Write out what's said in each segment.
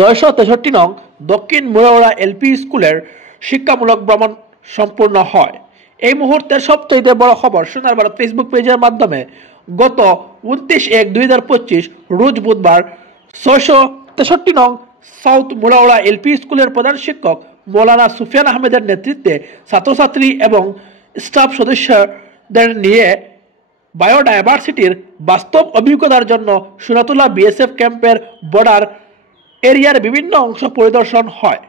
663 নং দক্ষিণ মুরাওড়া এলপি স্কুলের শিক্ষামূলক ভ্রমণ সম্পূর্ণ হয়। এই মুহূর্তের সবচেয়ে বড় খবর সোনার ভারত ফেসবুক পেজের মাধ্যমে গত 29/1/2025 রোজ বুধবার 663 নং সাউথ মুরাওড়া এলপি স্কুলের প্রধান শিক্ষক মৌলানা সুফিয়ান আহমেদের নেতৃত্বে ছাত্রছাত্রী এবং স্টাফ সদস্যদের নিয়ে বায়োডাইভার্সিটির বাস্তব অভিজ্ঞতার জন্য সোনাতুলা বিএসএফ ক্যাম্পের বর্ডার এরিয়ার বিভিন্ন অংশ পরিদর্শন হয়।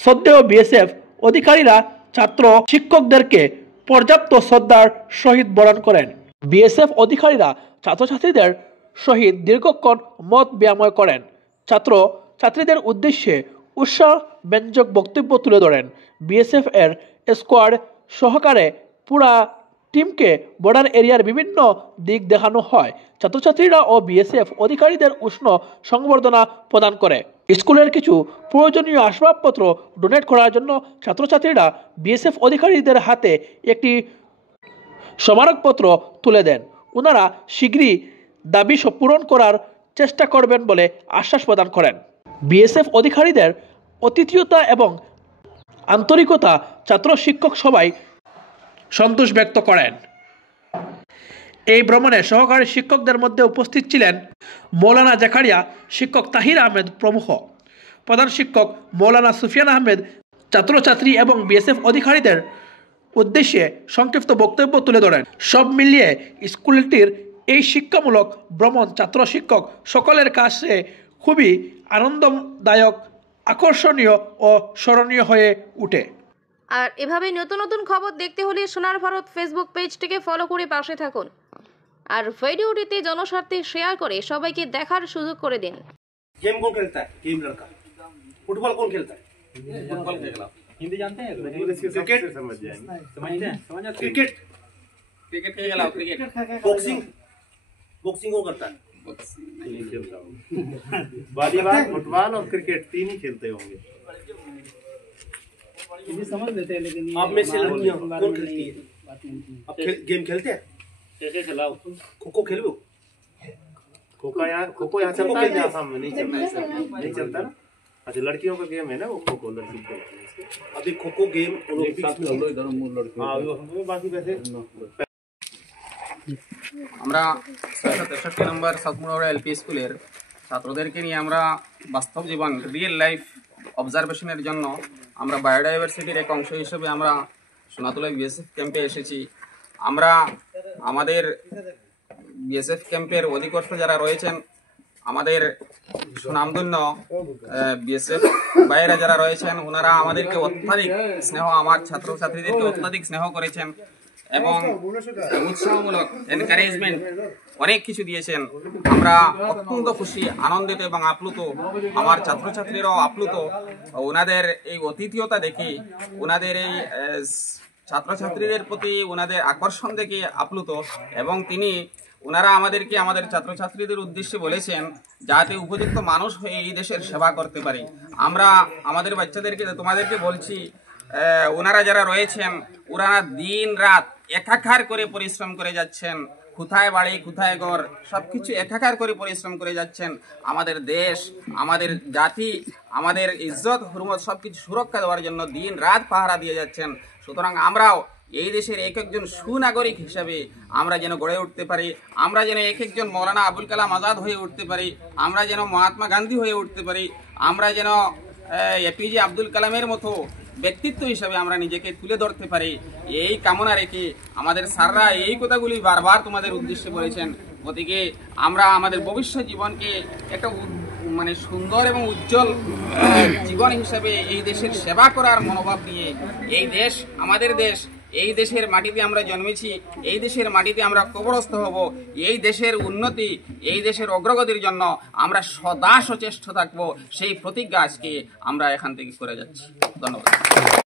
শ্রদ্ধেয় বিএসএফ অধিকারীরা ছাত্র শিক্ষকদেরকে পর্যাপ্ত শ্রদ্ধার সহিত বরণ করেন। বিএসএফ অধিকারীরা ছাত্রছাত্রীদের সহিত দীর্ঘক্ষণ মত বিনিময় করেন। ছাত্রছাত্রীদের উদ্দেশ্যে উৎসাহব্যঞ্জক বক্তব্য তুলে ধরেন। বিএসএফ এর স্কোয়াড সহকারে পুরা টিমকে বর্ডার এরিয়ার বিভিন্ন দিক দেখানো হয়। ছাত্রছাত্রীরা ও বিএসএফ অধিকারীদের উষ্ণ সংবর্ধনা প্রদান করে। স্কুলের কিছু প্রয়োজনীয় আসবাবপত্র ডোনেট করার জন্য ছাত্রছাত্রীরা বিএসএফ অধিকারীদের হাতে একটি স্মারকপত্র তুলে দেন। ওনারা শীঘ্রই দাবি পূরণ করার চেষ্টা করবেন বলে আশ্বাস প্রদান করেন। বিএসএফ অধিকারীদের আতিথেয়তা এবং আন্তরিকতা ছাত্র শিক্ষক সবাই সন্তোষ ব্যক্ত করেন। এই ভ্রমণে সহকারী শিক্ষকদের মধ্যে উপস্থিত ছিলেন মৌলানা জাকারিয়া, শিক্ষক তাহির আহমেদ প্রমুখ। প্রধান শিক্ষক মৌলানা সুফিয়ান আহমেদ ছাত্রছাত্রী এবং বিএসএফ অধিকারীদের উদ্দেশ্যে সংক্ষিপ্ত বক্তব্য তুলে ধরেন। সব মিলিয়ে স্কুলটির এই শিক্ষামূলক ভ্রমণ ছাত্র শিক্ষক সকলের কাছে খুবই আনন্দদায়ক, আকর্ষণীয় ও স্মরণীয় হয়ে ওঠে। আর এভাবে নতুন নতুন খবর দেখতে হলে সোনার ভারত ফেসবুক পেজটিকে ফলো করে পাশে থাকুন আর ভিডিওটিতে জনস্বার্থে শেয়ার করে সবাইকে দেখার সুযোগ করে দিন। गेम कौन खेलता है? गेम लड़का। फुटबॉल कौन खेलता है? फुटबॉल के खिलाफ हिंदी जानते हैं? क्रिकेट समझते हैं? क्रिकेट क्रिकेट के खिलाफ क्रिकेट। बॉक्सिंग बॉक्सिंग कौन करता है? नहीं खेलता हूँ। वॉलीबॉल, फुटबॉल और क्रिकेट तीन ही खेलते होंगे। हिंदी समझ लेते हैं लेकिन आप में से लड़कियां कौन खेलती है? आप गेम खेलते हैं? कैसे खिलाओ? खो खो खेलो? खो यहाँ चलता है, आसाम में नहीं चलता है, नहीं चलता ना। अच्छा, लड़कियों का गेम है ना वो खो खो, लड़की खेलती है। अभी खो खो गेम ओलंपिक्स में हाँ, बाकी वैसे আমরা 663 নম্বর সাউথ মুরাওড়া এলপি স্কুলের ছাত্রদেরকে নিয়ে আমরা বাস্তব জীবন রিয়েল লাইফ অবজারভেশনের জন্য আমরা বায়োডাইভার্সিটির এক অংশ হিসেবে আমরা সোনাতুলা বিএসএফ ক্যাম্পে এসেছি। আমরা আমাদের বিএসএফ ক্যাম্পের অধিকর্ষ যারা রয়েছেন, আমাদের সুনামধন্য বিএসএফ ভাইয়েরা যারা রয়েছেন, ওনারা আমাদেরকে অত্যাধিক স্নেহ, আমার ছাত্রছাত্রীদেরকে অত্যাধিক স্নেহ করেছেন এবং উৎসাহমূলক এনকারেজমেন্ট অনেক কিছু দিয়েছেন। আমরা অত্যন্ত খুশি, আনন্দিত এবং আপ্লুত। আমার ছাত্রছাত্রীরাও আপ্লুত ওনাদের এই আতিথেয়তা দেখি, ওনাদের এই ছাত্রছাত্রীদের প্রতি ওনাদের আকর্ষণ দেখে আপ্লুত। এবং ওনারা আমাদেরকে আমাদের ছাত্রছাত্রীদের উদ্দেশ্যে বলেছেন যাতে উপযুক্ত মানুষ হয়ে এই দেশের সেবা করতে পারি। আমরা আমাদের বাচ্চাদেরকে, তোমাদেরকে বলছি, ওনারা যারা রয়েছেন ওনারা দিন রাত একাকার করে পরিশ্রম করে যাচ্ছেন। কোথায় বাড়ি, কোথায় ঘর, সবকিছু একাকার করে পরিশ্রম করে যাচ্ছেন। আমাদের দেশ, আমাদের জাতি, আমাদের ইজ্জত হুরমত সবকিছু সুরক্ষা দেওয়ার জন্য দিন রাত পাহারা দিয়ে যাচ্ছেন। সুতরাং আমরাও এই দেশের এক একজন সুনাগরিক হিসাবে আমরা যেন গড়ে উঠতে পারি, আমরা যেন এক একজন মৌলানা আবুল কালাম আজাদ হয়ে উঠতে পারি, আমরা যেন মহাত্মা গান্ধী হয়ে উঠতে পারি, আমরা যেন এপিজে আব্দুল কালামের মতো ব্যক্তিত্ব হিসাবে আমরা নিজেকে তুলে ধরতে পারি, এই কামনা রেখে আমাদের স্যাররা এই কথাগুলি বারবার তোমাদের উদ্দেশ্যে বলেছেন। গতিকে আমরা আমাদের ভবিষ্যৎ জীবনকে একটা সুন্দর এবং উজ্জ্বল জীবন হিসাবে এই দেশের সেবা করার মনোভাব নিয়ে, এই দেশ আমাদের দেশ, এই দেশের মাটিতে আমরা জন্মেছি, এই দেশের মাটিতে আমরা কবরস্থ হব, এই দেশের উন্নতি, এই দেশের অগ্রগতির জন্য আমরা সদা সচেষ্ট থাকবো, সেই প্রতিজ্ঞা আজকে আমরা এখান থেকে করে যাচ্ছি। ধন্যবাদ।